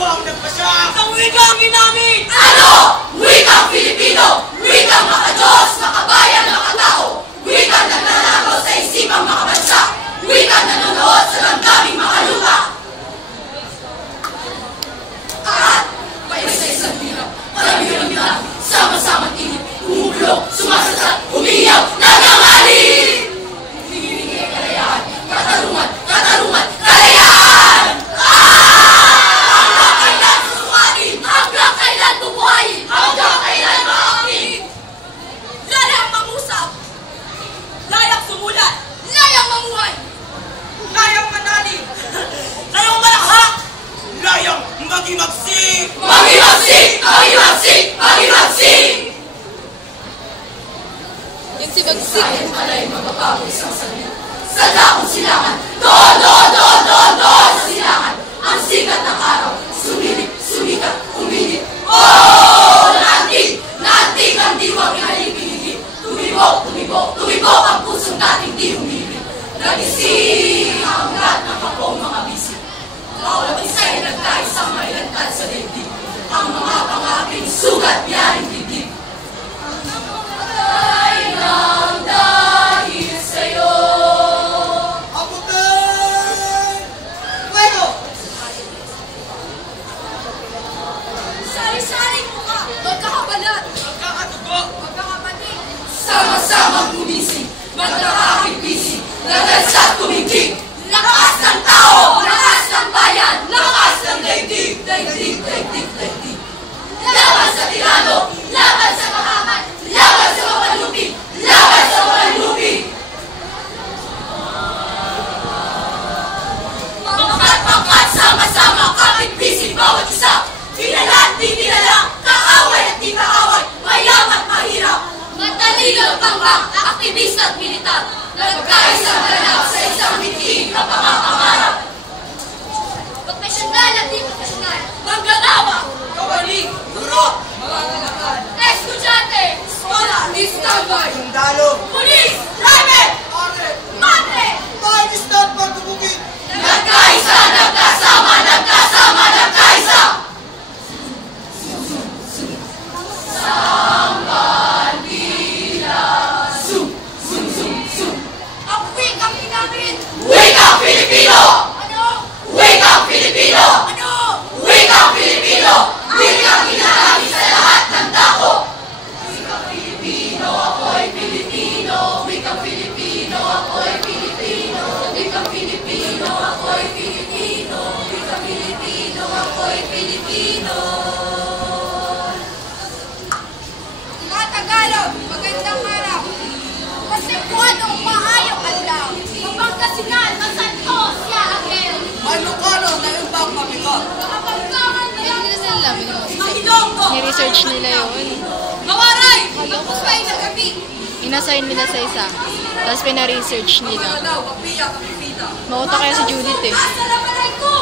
ang nagpasya! Ang wikang ginamit! Ano? Wikang Filipino! Wikang maka-Diyos, makabayan, makatao! Wikang nagnanakaw sa isipang makabansa! Wikang nanonood sa damdaming makalupa! At may isa-isang hirap, marami-rami sama-samang init, umubulong, sumasasat, umiiyaw, nagangalin! Hinihingi ay kalayaan, katarungan, katarungan, kalayaan! Hanggang kailan susukatin? Hanggang kailan bubuhayin? Hanggang kailan makakapit? Layang mangusap! Layang sumulat! Layang mamuhay! Layang manani! Layang malakak! Layang magimagsik! Magimagsik! Magimagsik! Magimagsik! Yung si Bagsik. Malay magbabago isang salita. Sa dakong silangan, doon, doon, doon, doon, doon sa silangan. Ang sikat ng araw, sumilip, sumikat, uminit. Oh! Naantig! Naantig ang diwang ihalipin-higit. Tumibok, tumibok, tumibok ang pusong dating di humibig. Nagising ang lahat ng kapong mga bisip. Bawat isa'y nagkaisang may lantad sa dibdib. Ang mga pangaping sugat yaring dibdib. Ay nang dahil sa'yo. Abutin! Fuego! Sari-saring mukha! Magkakabalat! Magkakatugo! Magkakabating! Sama-samang gumising, magkakakibising, nagansat tumigig. Lakas ng tao, lakas ng bayan, lakas ng daigdig, daigdig, daigdig, daigdig. Laban sa tirano, laban sa kahaman, laban sa mapanlupi, laban sa mapanlupi. Pangkat-pangkat, sama-sama, kapit-bisig bawat isa. Kilala at di kilala, kaaway at di kaaway, mayaman at mahirap. Matalino at pangbang, aktivista at militar, nagkaisang ganap sa isang miting na pangapangarap. Profesional at di profesional, manggagawa, Kawali! Guro! estudyante, eskola, istambay, Sundalo! pulis, driver, Ate! madre. Bakit isang pagkubugin? Nagkaisa, nagkasama, nagkasama, nagkaisa. Sang bandila, zoom, zoom, zoom, zoom. Ang wikang ginamit! Wikang Filipino! Ano? Wikang Filipino! Ano? Wikang Filipino! Wikang ginagamit sa lahat ng tao! Wikang Filipino, ako'y Pilipino. Wikang Filipino, ako'y Pilipino. Wikang Filipino, ako'y Pilipino. Wikang Filipino, ako'y Pilipino. Mga Tagalog, magandang araw! Kasi kung anong maayong adlaw, mapangkasinan, masanto siya agel! Ano-ano na ibang mabigat? Makapagkaman na lang Hindi nila labi naman. mahidonggo! Ni-research nila yun. Mawaray! Magpusay na gabi! Inassign nila sa isa. Tapos pina-research nila. daw, kapiya, kapipita! Mauta kaya si Judith eh. Asa na balay ko!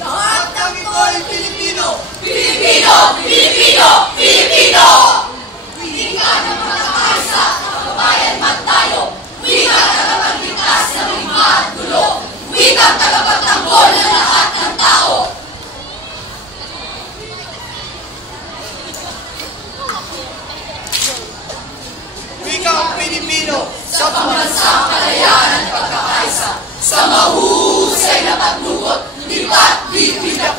Lahat ng ito'y Pilipino! Filipino! Filipino! Filipino! Wika na magkakaisa, kababayan man tayo. Wika tagapagligtas ng lima at gulo. Wika tagapagtanggol ng lahat ng tao. Wikang Pilipino! Sa pambansang kalayaan at pagkakaisa, sa mahusay na paglugot, lipat, bibig at